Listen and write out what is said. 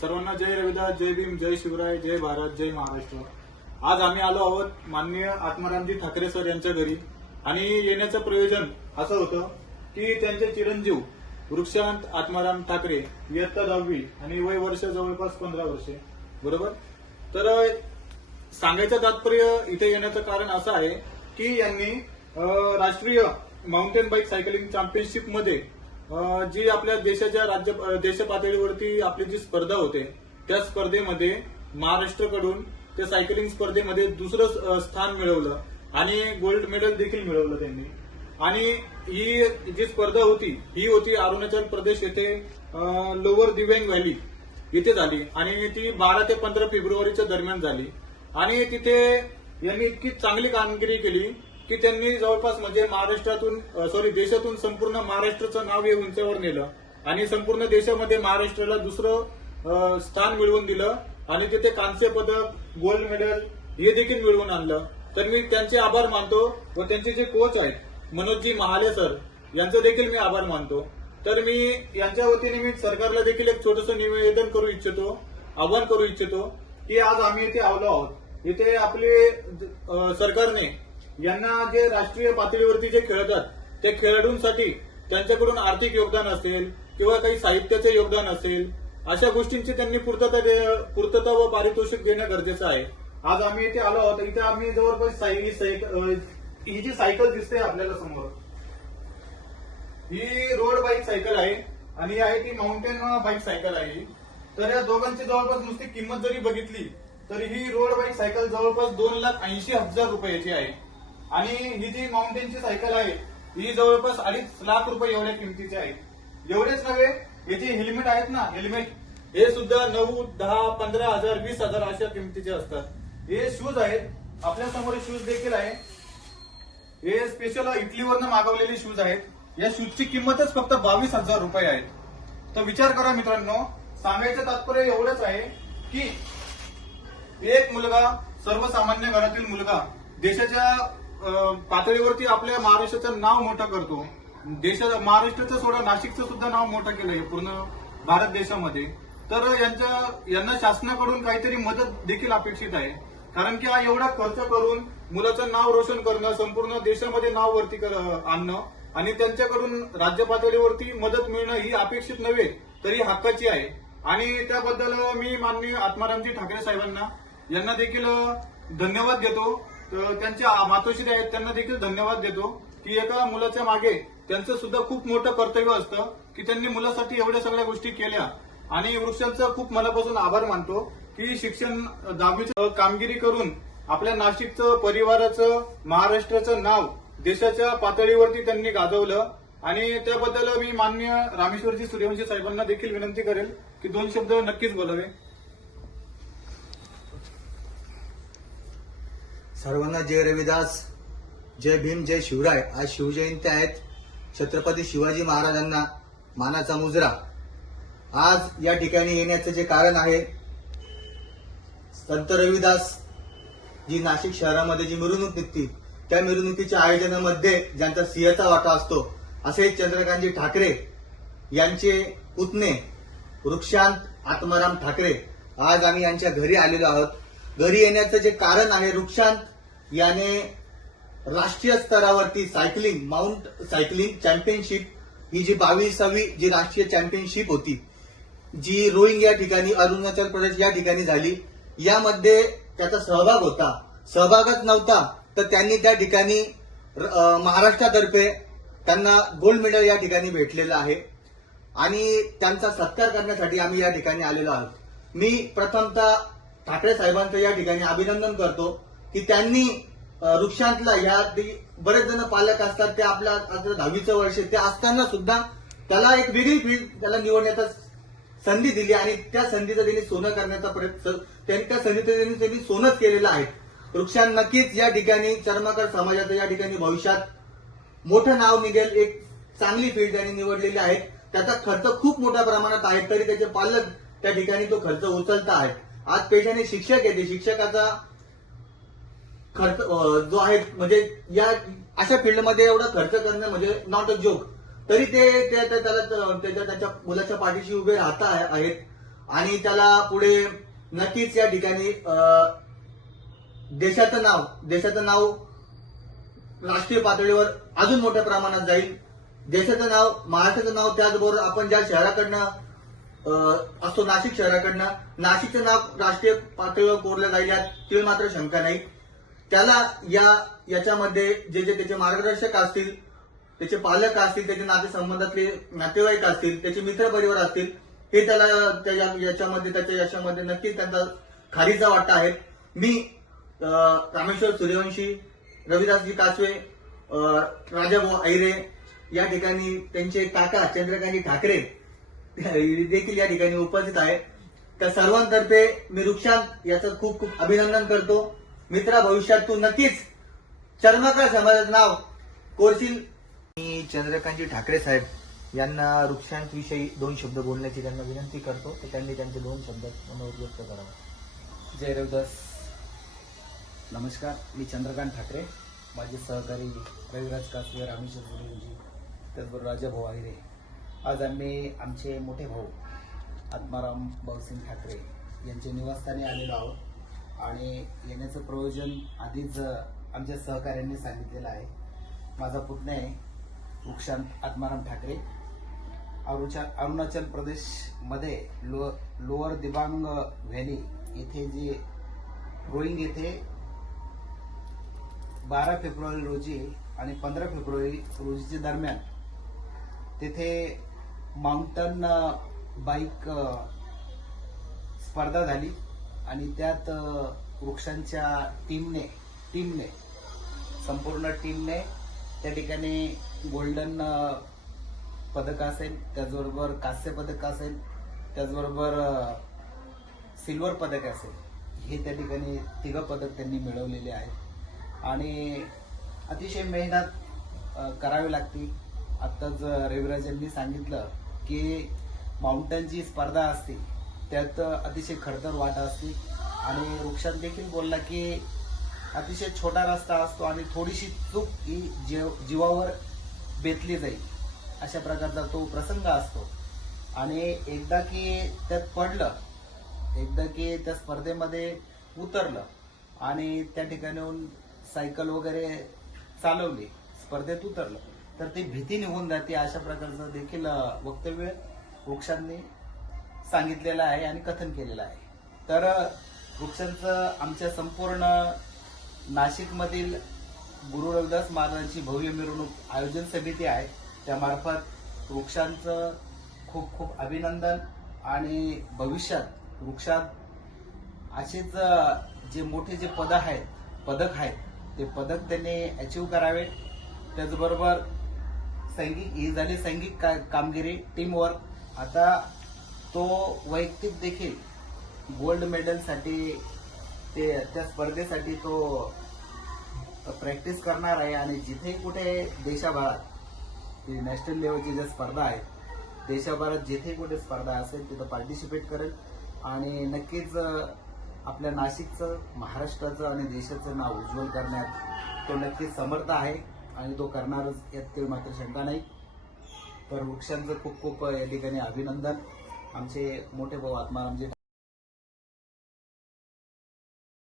सर्वांना जय रविदास, जय भीम, जय शिवराय, जय भारत, जय महाराष्ट्र। आज आम्ही आलो आहोत माननीय आत्मारामजी ठाकरे सर यांच्या घरी आणि येण्याचं प्रयोजन असं होतं की त्यांचे चिरंजीव वृक्षांत आत्माराम ठाकरे इयत्ता 10वी आणि वय वर्ष जवळपास 15 वर्षे, बरोबर। तर सांगायचं तात्पर्य इथे येण्याचं कारण असं आहे की यांनी राष्ट्रीय माउंटेन बाईक सायकलिंग चॅम्पियनशिप मध्ये जी आपल्या देशाच्या देश पातळीवरती आपली जी स्पर्धा होते त्या स्पर्धेमध्ये महाराष्ट्राकडून त्या सायकलिंग स्पर्धेमध्ये दुसरं स्थान मिळवलं आणि गोल्ड मेडल देखील मिळवलं त्यांनी। आणि ही जी स्पर्धा होती ही होती अरुणाचल प्रदेश येथे लोअर दिव्यांग व्हॅली इथे झाली आणि ती 12 ते 15 फेब्रुवारीच्या दरम्यान झाली। आणि तिथे यांनी इतकी चांगली कामगिरी केली की त्यांनी जवळपास म्हणजे देशातून संपूर्ण महाराष्ट्राचं नाव हे उंचावर नेलं आणि संपूर्ण देशामध्ये महाराष्ट्राला दुसरं स्थान मिळवून दिलं आणि तिथे कांस्य पदक, गोल्ड मेडल हे देखील मिळवून आणलं। तर मी त्यांचे आभार मानतो व त्यांचे जे कोच आहेत मनोजजी महाले सर यांचं देखील मी आभार मानतो। तर मी यांच्या वतीने मी सरकारला देखील एक छोटंसं निवेदन करू इच्छितो, आवाहन करू इच्छितो की आज आम्ही इथे आलो आहोत। इथे आपले सरकारने यांना जे राष्ट्रीय पातळीवरती जे खेळतात त्या खेळाडूंसाठी त्यांच्याकडून आर्थिक योगदान असेल किंवा काही साहित्याचं योगदान असेल अशा गोष्टींची त्यांनी पूर्तता व पारितोषिक देणं गरजेचं आहे। आज आम्ही इथे आलो आहोत। इथे आम्ही जवळपास ही जी सायकल दिसते आपल्याला समोर ही रोड बाईक सायकल आहे आणि ही आहे ती माउंटेन बाईक सायकल आहे। तर या दोघांची जवळपास नुसती किंमत जरी बघितली तर ही रोड बाईक सायकल जवळपास 2,80,000 रुपयाची आहे आणि ही जी माउंटेनची सायकल आहे ही जवळपास 2.5 लाख रुपये एवढ्या किमतीची आहे। एवढेच नव्हे, याचे हेल्मेट आहेत ना, हेल्मेट हे सुद्धा 9, 10, 15,000, 20,000 अशा किमतीचे असतात। हे शूज आहेत, आपल्या समोर शूज देखील आहे, हे स्पेशल इटलीवरनं मागवलेले शूज आहेत। या शूजची किंमतच फक्त 22,000 रुपये आहे। तर विचार करा मित्रांनो, सांगायचं तात्पर्य एवढंच आहे की एक मुलगा, सर्वसामान्य घरातील मुलगा देशाच्या पातळीवरती आपल्या महाराष्ट्राचं नाव मोठं करतो। महाराष्ट्राचं सोडा नाशिकचं सुद्धा नाव मोठं केलंय पूर्ण भारत देशामध्ये। तर यांना शासनाकडून काहीतरी मदत देखील अपेक्षित आहे, कारण की हा एवढा खर्च करून मुलाचं नाव रोशन करणं, संपूर्ण देशामध्ये नाव वरती आणणं आणि त्यांच्याकडून राज्य पातळीवरती मदत मिळणं ही अपेक्षित नव्हे तर ही हक्काची आहे। आणि त्याबद्दल मी माननीय आत्मारामजी ठाकरे साहेबांना यांना देखील धन्यवाद देतो। त्यांचे मातोश्री आहेत त्यांना देखील धन्यवाद देतो की एका मुलाच्या मागे त्यांचं सुद्धा खूप मोठं कर्तव्य असतं की त्यांनी मुलासाठी एवढ्या सगळ्या गोष्टी केल्या। आणि वृक्षांचं खूप मनापासून आभार मानतो की शिक्षण 10वीची कामगिरी करून आपल्या नाशिकचं, परिवाराचं, महाराष्ट्राचं नाव देशाच्या पातळीवरती त्यांनी गाजवलं। आणि त्याबद्दल मी माननीय रामेश्वरजी सूर्यवंशी साहेबांना देखील विनंती करेल की 2 शब्द नक्कीच बोलावे। सर्वांना जय रविदास, जय भीम, जय शिवराय। आज शिवजयंती आहेत। छत्रपती शिवाजी महाराजांना मानाचा मुजरा। आज या ठिकाणी येण्याचं जे कारण आहे, संत रविदास जी नाशिक शहरामध्ये जी मिरवणूक निघते त्या मिरवणुकीच्या आयोजनामध्ये ज्यांचा सिंहाचा वाटा असतो असे चंद्रकांतजी ठाकरे यांचे पुतणे वृक्षांत आत्माराम ठाकरे आज आम्ही यांच्या घरी आलेलो आहोत। घरी येण्याचं जे कारण आहे, वृक्षांत याने राष्ट्रीय स्तरावरती माउंट सायकलिंग चॅम्पियनशिप ही जी 22वी जी राष्ट्रीय चॅम्पियनशिप होती, जी रोईंग या ठिकाणी अरुणाचल प्रदेश या ठिकाणी झाली, यामध्ये त्याचा सहभाग होता। सहभागच नव्हता तर त्यांनी त्या ठिकाणी महाराष्ट्रातर्फे त्यांना गोल्ड मेडल या ठिकाणी भेटलेलं आहे आणि त्यांचा सत्कार करण्यासाठी आम्ही या ठिकाणी आलेलो आहोत। मी प्रथमतः ठाकरे साहेबांचं या ठिकाणी अभिनंदन करतो की त्यांनी वृक्षांतला या बरेच जण पालक असतात, ते आपल्या 10वीचं वर्ष ते असताना सुद्धा त्याला एक वेगळी फील्ड त्याला निवडण्याचा संधी दिली आणि त्या संधीचं त्यांनी सोनं करण्याचा प्रयत्न, त्या संधीचं त्यांनी सोनंच केलेलं आहे। वृक्षांत नक्कीच या ठिकाणी चर्मकार समाजाचं या ठिकाणी भविष्यात मोठं नाव निघेल। एक चांगली फील्ड त्यांनी निवडलेली आहे, त्याचा खर्च खूप मोठ्या प्रमाणात आहे तरी त्याचे पालक त्या ठिकाणी तो खर्च उचलत आहेत। आज पेशाने शिक्षक येते, शिक्षकाचा खर्च जो आहे म्हणजे या अशा फील्डमध्ये एवढा खर्च करणं म्हणजे नॉट अ जोक, तरी ते त्याला त्याच्या मुलाच्या पाठीशी उभे राहत आहेत आणि त्याला पुढे नक्कीच या ठिकाणी देशाचं नाव राष्ट्रीय पातळीवर अजून मोठ्या प्रमाणात जाईल. देशाचं नाव, महाराष्ट्राचं नाव, त्याचबरोबर आपण ज्या शहराकडनं असतो, नाशिक शहराकडनं, नाशिकचं नाव राष्ट्रीय पातळीवर कोरलं जाईल यात मात्र शंका नाही. त्याला याच्यामध्ये जे त्याचे मार्गदर्शक असतील, त्याचे पालक असतील, त्याचे नातेसंबंधातले नातेवाईक असतील, त्याचे मित्रपरिवार असतील, हे त्याच्या यशामध्ये नक्कीच त्यांचा खारीचा वाटा आहे. मी रामेश्वर सूर्यवंशी, रविदासजी कासवे, राजाभाऊ आहिरे या ठिकाणी त्यांचे काका चंद्रकांतजी ठाकरे देखील या ठिकाणी उपस्थित आहे. त्या सर्वांतर्फे मी वृक्षांत याचं खूप खूप अभिनंदन करतो. मित्रा, भविष्यात तू नक्कीच चर्मकार समाजाचं नाव कोरशील. मी चंद्रकांतजी ठाकरे साहेब यांना वृक्षांत विषयी 2 शब्द बोलण्याची त्यांना विनंती करतो, तर त्यांनी त्यांचे 2 शब्द मनोगत व्यक्त करावे. जय रविदास. नमस्कार, मी चंद्रकांत ठाकरे, माझे सहकारी रविराज कासवे, रामेश्वर सूर्यवंशी, त्याचबरोबर राजाभाऊ आहिरे. आज आम्ही आमचे मोठे भाऊ आत्माराम भाऊसिंग ठाकरे यांच्या निवासस्थानी आलेलो आहोत आणि येण्याचं प्रयोजन आधीच आमच्या सहकाऱ्यांनी सांगितलेलं आहे. माझा पुतण्या आहे वृक्षांत आत्माराम ठाकरे. अरुणाचल प्रदेशमध्ये लोअर दिबांग व्हॅली येथे जे रोईंग येथे 12 फेब्रुवारी रोजी आणि 15 फेब्रुवारी रोजीच्या दरम्यान तेथे माउंटन बाईक स्पर्धा झाली आणि त्यात वृक्षांच्या टीमने संपूर्ण टीमने त्या ठिकाणी गोल्डन पदक असेल, त्याचबरोबर कांस्य पदक असेल, त्याचबरोबर सिल्वर पदक असेल, हे त्या ठिकाणी 3 पदक त्यांनी मिळवलेले आहेत आणि अतिशय मेहनत करावी लागते. आत्ताच रविराज यांनी सांगितलं की माउंटन जी स्पर्धा असते त्यात अतिशय खडतर वाटा असते आणि वृक्षांत देखील बोलला की अतिशय छोटा रस्ता असतो आणि थोडीशी चूक ही जीवावर बेतली जाईल अशा प्रकारचा तो प्रसंग असतो. आणि एकदा की त्यात पडलं, एकदा की त्या स्पर्धेमध्ये उतरलं आणि त्या ठिकाणाहून सायकल वगैरे चालवली, स्पर्धेत उतरलं, तर ती भीती निघून जाते अशा प्रकारचं देखील वक्तव्य वृक्षांनी सांगितलेलं आहे आणि कथन केलेलं आहे. तर वृक्षांचं आमच्या संपूर्ण नाशिकमधील गुरु रविदास महाराजांची भव्य मिरवणूक आयोजन समिती आहे, त्यामार्फत वृक्षांचं खूप खूप अभिनंदन आणि भविष्यात वृक्षात असेच जे मोठे जे पदक आहेत ते पदक त्यांनी अचीव करावे. त्याचबरोबर ही झाली सांघिक कामगिरी, टीमवर्क. आता तो वैयक्तिक देखील गोल्ड मेडलसाठी त्या स्पर्धेसाठी तो प्रॅक्टिस करणार आहे आणि जिथे कुठे देशभरात नॅशनल लेवलची ज्या स्पर्धा आहेत, देशभरात जिथे कुठे स्पर्धा असेल तिथं पार्टिसिपेट करेल आणि नक्कीच आपल्या नाशिकचं, महाराष्ट्राचं आणि देशाचं नाव उज्ज्वल करण्यात तो नक्कीच समर्थ आहे आणि तो करणारच यात काही मात्र शंका नाही. तर वृक्षांचं खूप खूप या ठिकाणी अभिनंदन. आमचे मोठे भाऊ आत्मारामजी